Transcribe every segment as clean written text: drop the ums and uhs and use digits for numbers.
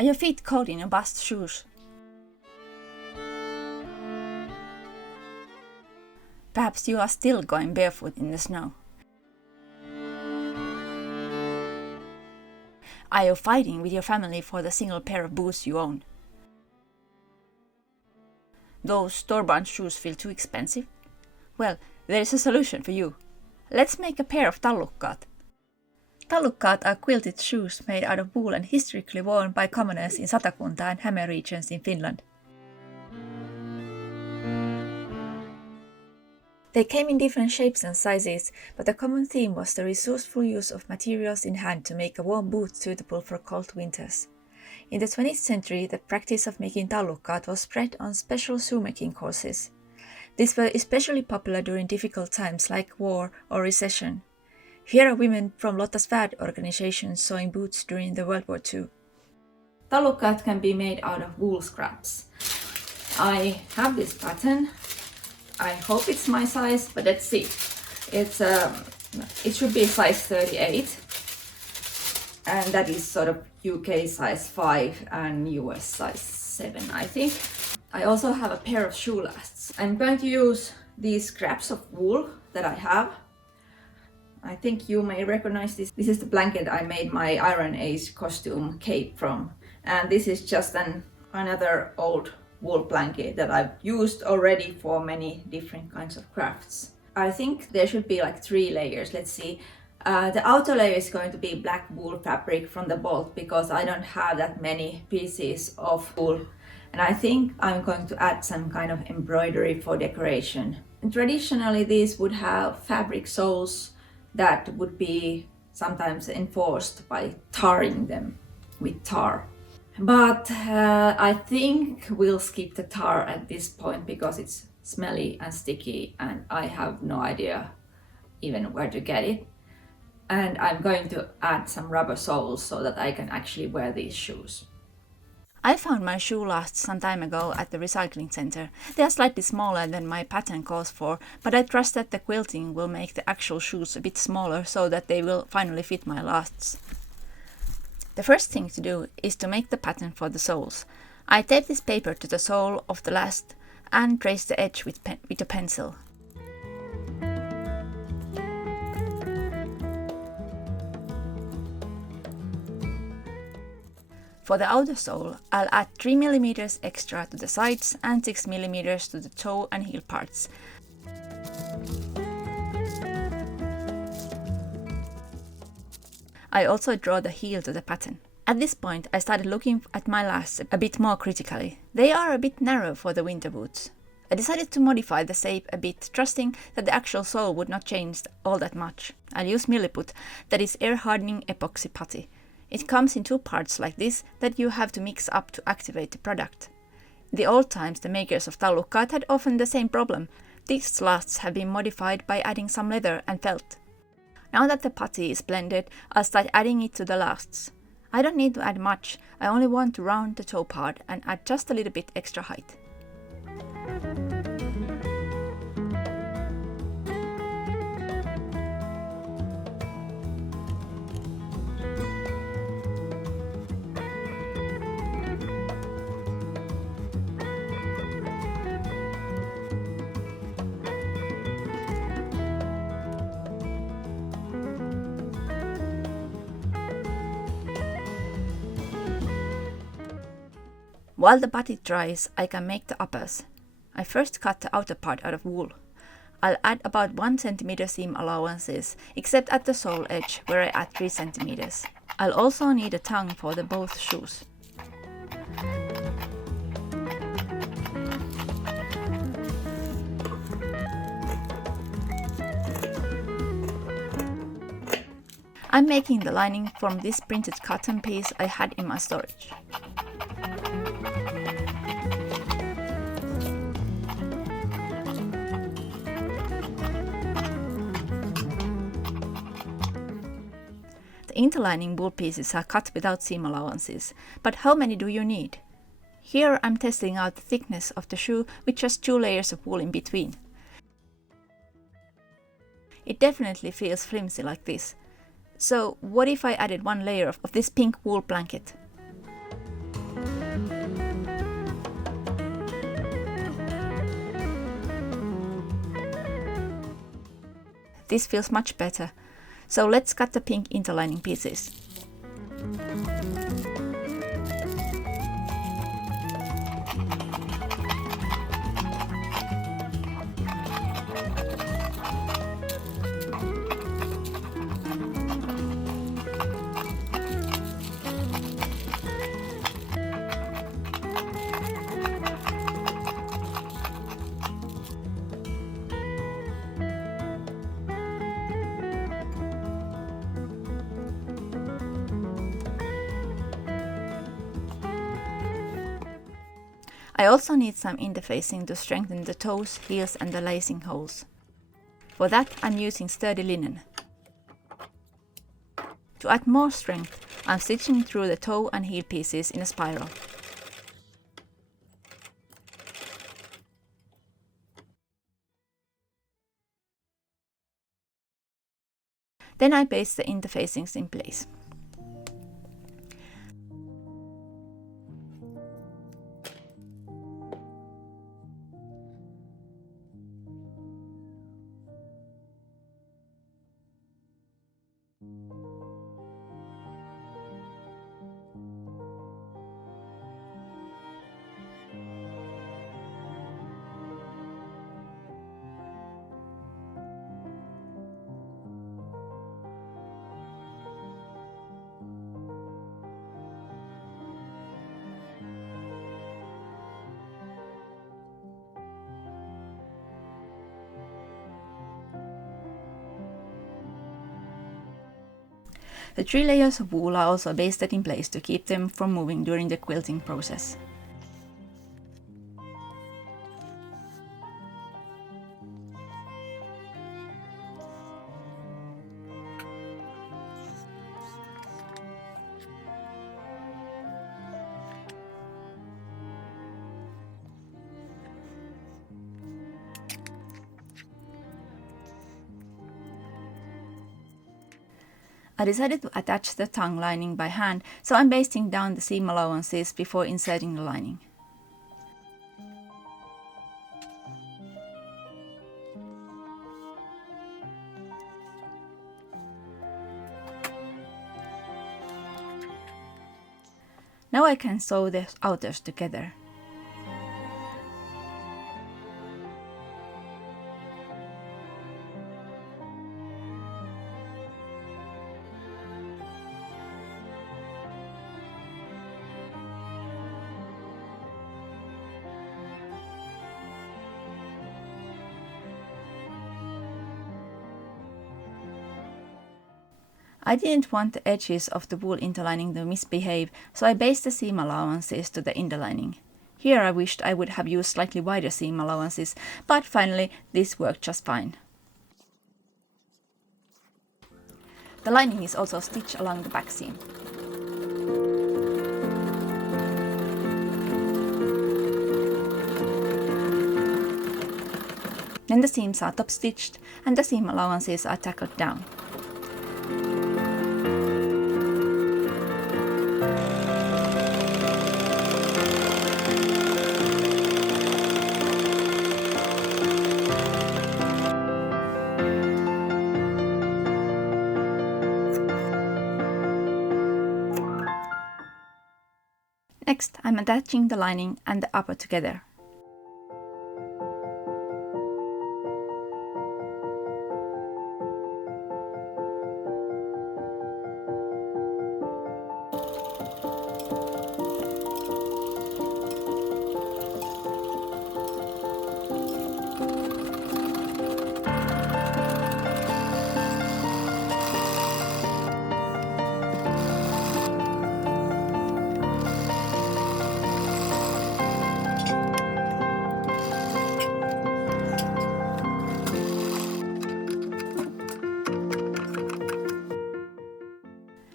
Are your feet cold in your bast shoes? Perhaps you are still going barefoot in the snow. Are you fighting with your family for the single pair of boots you own? Those store-bought shoes feel too expensive? Well, there is a solution for you. Let's make a pair of tallukkaat. Tallukkaat are quilted shoes made out of wool and historically worn by commoners in Satakunta and Häme regions in Finland. They came in different shapes and sizes, but the common theme was the resourceful use of materials in hand to make a warm boot suitable for cold winters. In the 20th century, the practice of making tallukkaat was spread on special shoemaking courses. These were especially popular during difficult times like war or recession. Here are women from Lotta's Värld organization sewing boots during the World War II. Tallukkaat can be made out of wool scraps. I have this pattern. I hope it's my size, but let's see. It should be size 38, and that is sort of UK size 5 and US size 7, I think. I also have a pair of shoe lasts. I'm going to use these scraps of wool that I have. I think you may recognize this. This is the blanket I made my Iron Age costume cape from, and this is just another old wool blanket that I've used already for many different kinds of crafts. I think there should be like 3 layers. Let's see. The outer layer is going to be black wool fabric from the bolt because I don't have that many pieces of wool. And I think I'm going to add some kind of embroidery for decoration. And traditionally these would have fabric soles that would be sometimes enforced by tarring them with tar. But I think we'll skip the tar at this point because it's smelly and sticky and I have no idea even where to get it. And I'm going to add some rubber soles so that I can actually wear these shoes. I found my shoe lasts some time ago at the recycling center. They are slightly smaller than my pattern calls for, but I trust that the quilting will make the actual shoes a bit smaller so that they will finally fit my lasts. The first thing to do is to make the pattern for the soles. I tape this paper to the sole of the last and trace the edge with a pencil. For the outer sole, I'll add 3 mm extra to the sides and 6 mm to the toe and heel parts. I also draw the heel to the pattern. At this point, I started looking at my lasts a bit more critically. They are a bit narrow for the winter boots. I decided to modify the shape a bit, trusting that the actual sole would not change all that much. I'll use milliput, that is air hardening epoxy putty. It comes in 2 parts like this that you have to mix up to activate the product. In the old times, the makers of tallukkaat had often the same problem. These lasts have been modified by adding some leather and felt. Now that the putty is blended, I'll start adding it to the lasts. I don't need to add much, I only want to round the toe part and add just a little bit extra height. While the body dries, I can make the uppers. I first cut the outer part out of wool. I'll add about 1 cm seam allowances, except at the sole edge where I add 3 cm. I'll also need a tongue for the both shoes. I'm making the lining from this printed cotton piece I had in my storage. The interlining wool pieces are cut without seam allowances, but how many do you need? Here I'm testing out the thickness of the shoe with just 2 layers of wool in between. It definitely feels flimsy like this. So what if I added 1 layer of this pink wool blanket? This feels much better. So let's cut the pink interlining pieces. I also need some interfacing to strengthen the toes, heels and the lacing holes. For that I'm using sturdy linen. To add more strength, I'm stitching through the toe and heel pieces in a spiral. Then I baste the interfacings in place. The 3 layers of wool are also basted in place to keep them from moving during the quilting process. I decided to attach the tongue lining by hand, so I'm basting down the seam allowances before inserting the lining. Now I can sew the outers together. I didn't want the edges of the wool interlining to misbehave, so I basted the seam allowances to the interlining. Here I wished I would have used slightly wider seam allowances, but finally this worked just fine. The lining is also stitched along the back seam. Then the seams are top stitched and the seam allowances are tackled down. Next, I'm attaching the lining and the upper together.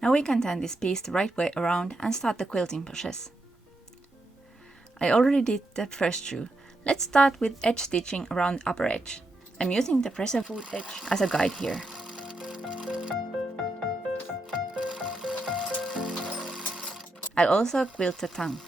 Now we can turn this piece the right way around and start the quilting process. I already did the first row. Let's start with edge stitching around the upper edge. I'm using the presser foot edge as a guide here. I'll also quilt the tongue.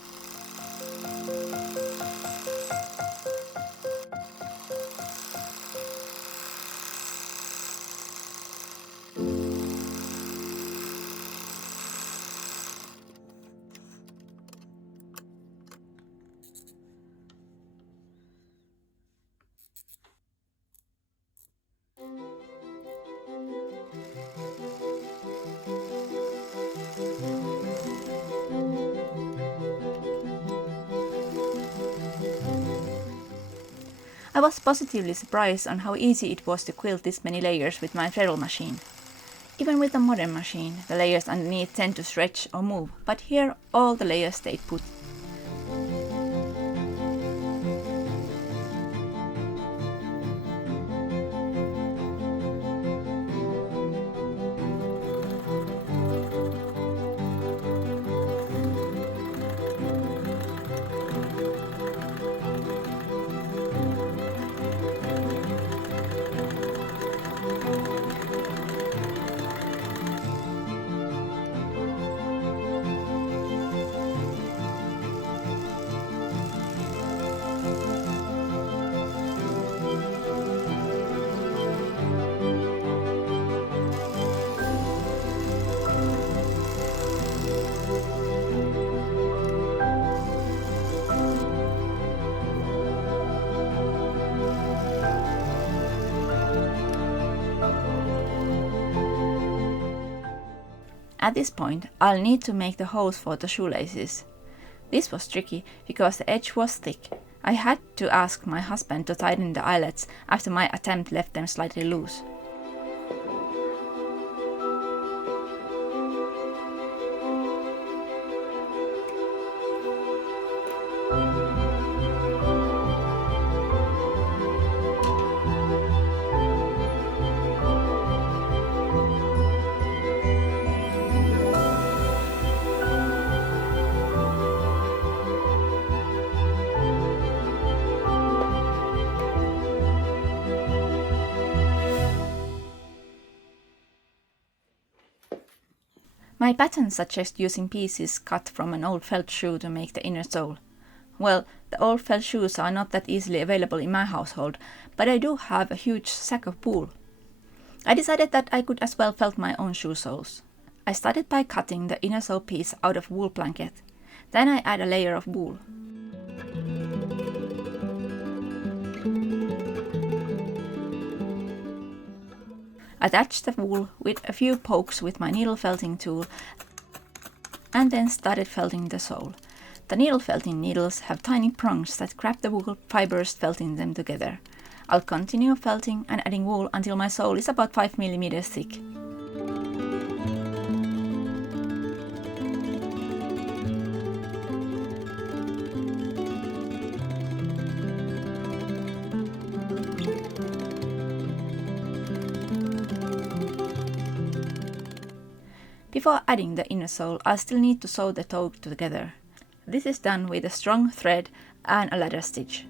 I was positively surprised on how easy it was to quilt this many layers with my ferrule machine. Even with a modern machine, the layers underneath tend to stretch or move, but here all the layers stayed put. At this point, I'll need to make the holes for the shoelaces. This was tricky because the edge was thick. I had to ask my husband to tighten the eyelets after my attempt left them slightly loose. My pattern suggests using pieces cut from an old felt shoe to make the inner sole. Well, the old felt shoes are not that easily available in my household, but I do have a huge sack of wool. I decided that I could as well felt my own shoe soles. I started by cutting the inner sole piece out of wool blanket. Then I add a layer of wool. Attached the wool with a few pokes with my needle felting tool and then started felting the sole. The needle felting needles have tiny prongs that grab the wool fibers, felting them together. I'll continue felting and adding wool until my sole is about 5 mm thick. Before adding the inner sole, I'll still need to sew the toe together. This is done with a strong thread and a ladder stitch.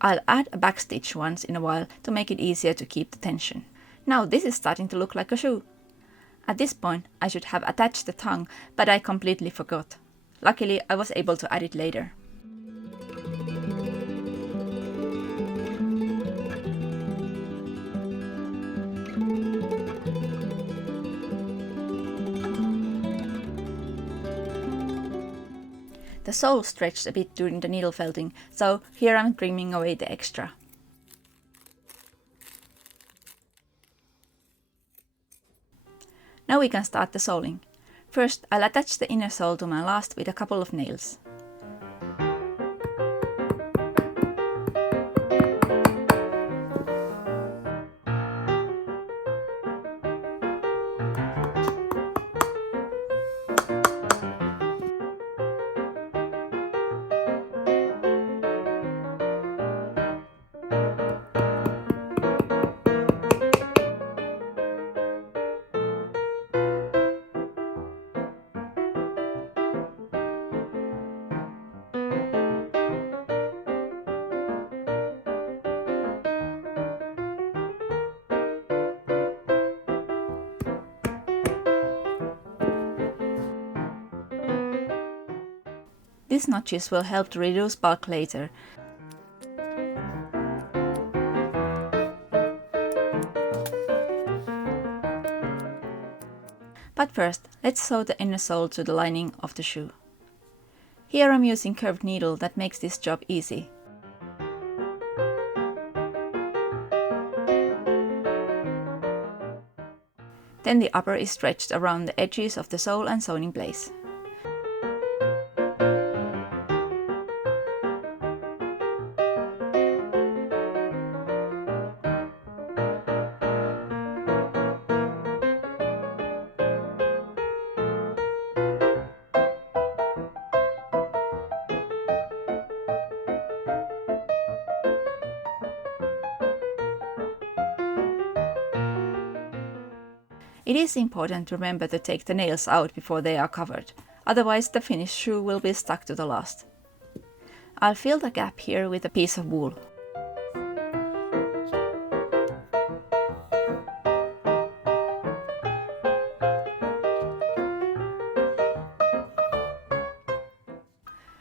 I'll add a back stitch once in a while to make it easier to keep the tension. Now this is starting to look like a shoe. At this point, I should have attached the tongue, but I completely forgot. Luckily, I was able to add it later. The sole stretched a bit during the needle felting, so here I'm trimming away the extra. Now we can start the soling. First, I'll attach the inner sole to my last with a couple of nails. These notches will help to reduce bulk later. But first, let's sew the inner sole to the lining of the shoe. Here I'm using curved needle that makes this job easy. Then the upper is stretched around the edges of the sole and sewn in place. It is important to remember to take the nails out before they are covered, otherwise the finished shoe will be stuck to the last. I'll fill the gap here with a piece of wool.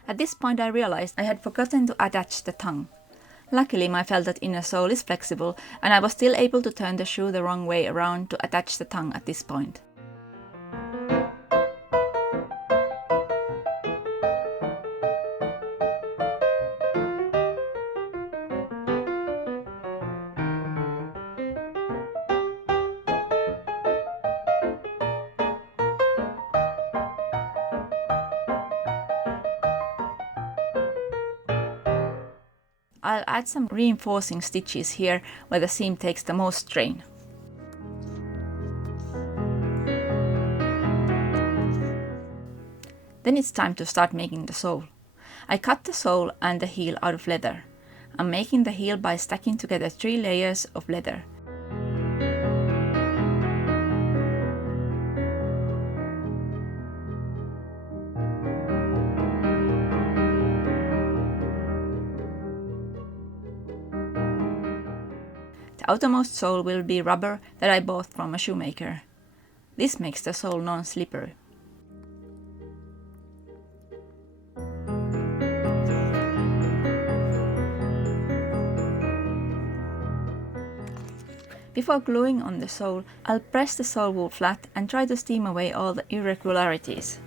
At this point I realized I had forgotten to attach the tongue. Luckily my felted inner sole is flexible and I was still able to turn the shoe the wrong way around to attach the tongue at this point. I'll add some reinforcing stitches here where the seam takes the most strain. Then it's time to start making the sole. I cut the sole and the heel out of leather. I'm making the heel by stacking together 3 layers of leather. The outermost sole will be rubber that I bought from a shoemaker. This makes the sole non-slippery. Before gluing on the sole, I'll press the sole wool flat and try to steam away all the irregularities.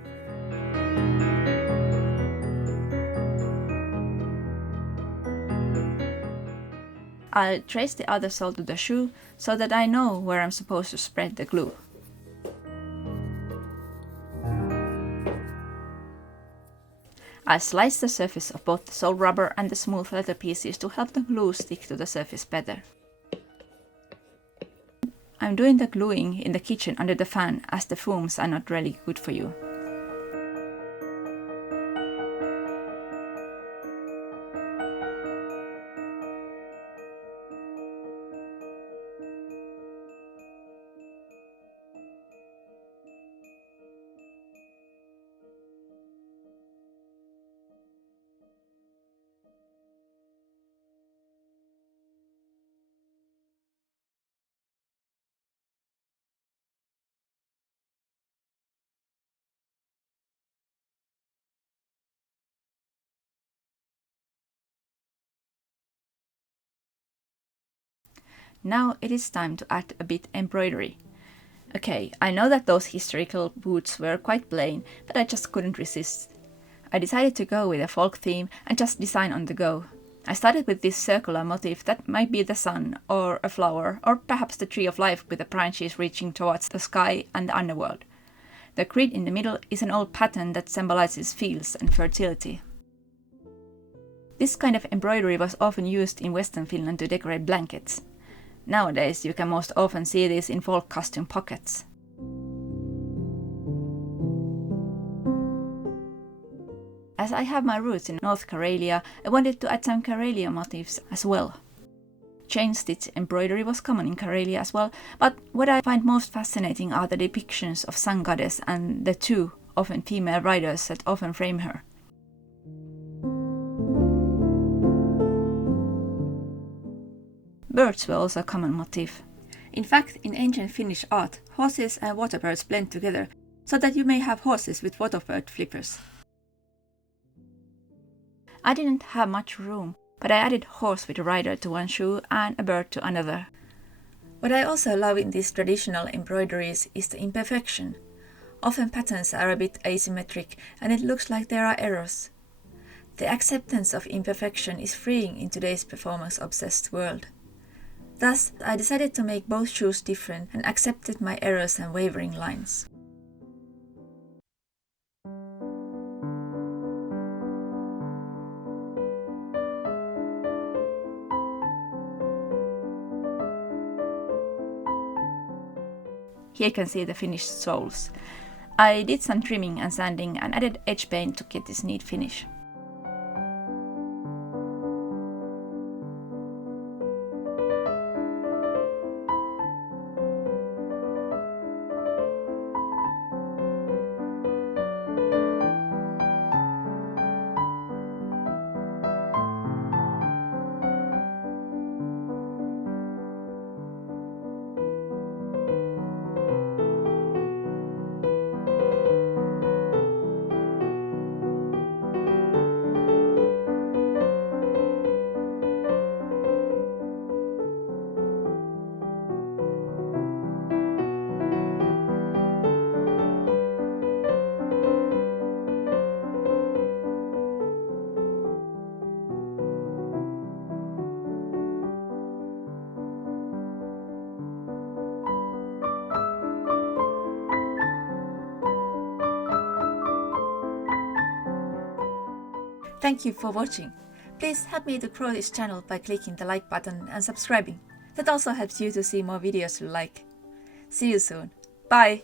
I'll trace the other sole to the shoe so that I know where I'm supposed to spread the glue. I'll slice the surface of both the sole rubber and the smooth leather pieces to help the glue stick to the surface better. I'm doing the gluing in the kitchen under the fan as the fumes are not really good for you. Now it is time to add a bit embroidery. Okay, I know that those historical boots were quite plain, but I just couldn't resist. I decided to go with a folk theme and just design on the go. I started with this circular motif that might be the sun, or a flower, or perhaps the tree of life with the branches reaching towards the sky and the underworld. The grid in the middle is an old pattern that symbolizes fields and fertility. This kind of embroidery was often used in Western Finland to decorate blankets. Nowadays you can most often see this in folk costume pockets. As I have my roots in North Karelia, I wanted to add some Karelia motifs as well. Chain stitch embroidery was common in Karelia as well, but what I find most fascinating are the depictions of Sun Goddess and the 2, often female riders that often frame her. Birds were also a common motif. In fact, in ancient Finnish art, horses and waterbirds blend together, so that you may have horses with waterbird flippers. I didn't have much room, but I added horse with a rider to one shoe and a bird to another. What I also love in these traditional embroideries is the imperfection. Often patterns are a bit asymmetric and it looks like there are errors. The acceptance of imperfection is freeing in today's performance-obsessed world. Thus, I decided to make both shoes different and accepted my errors and wavering lines. Here you can see the finished soles. I did some trimming and sanding and added edge paint to get this neat finish. Thank you for watching. Please help me to grow this channel by clicking the like button and subscribing. That also helps you to see more videos you like. See you soon. Bye!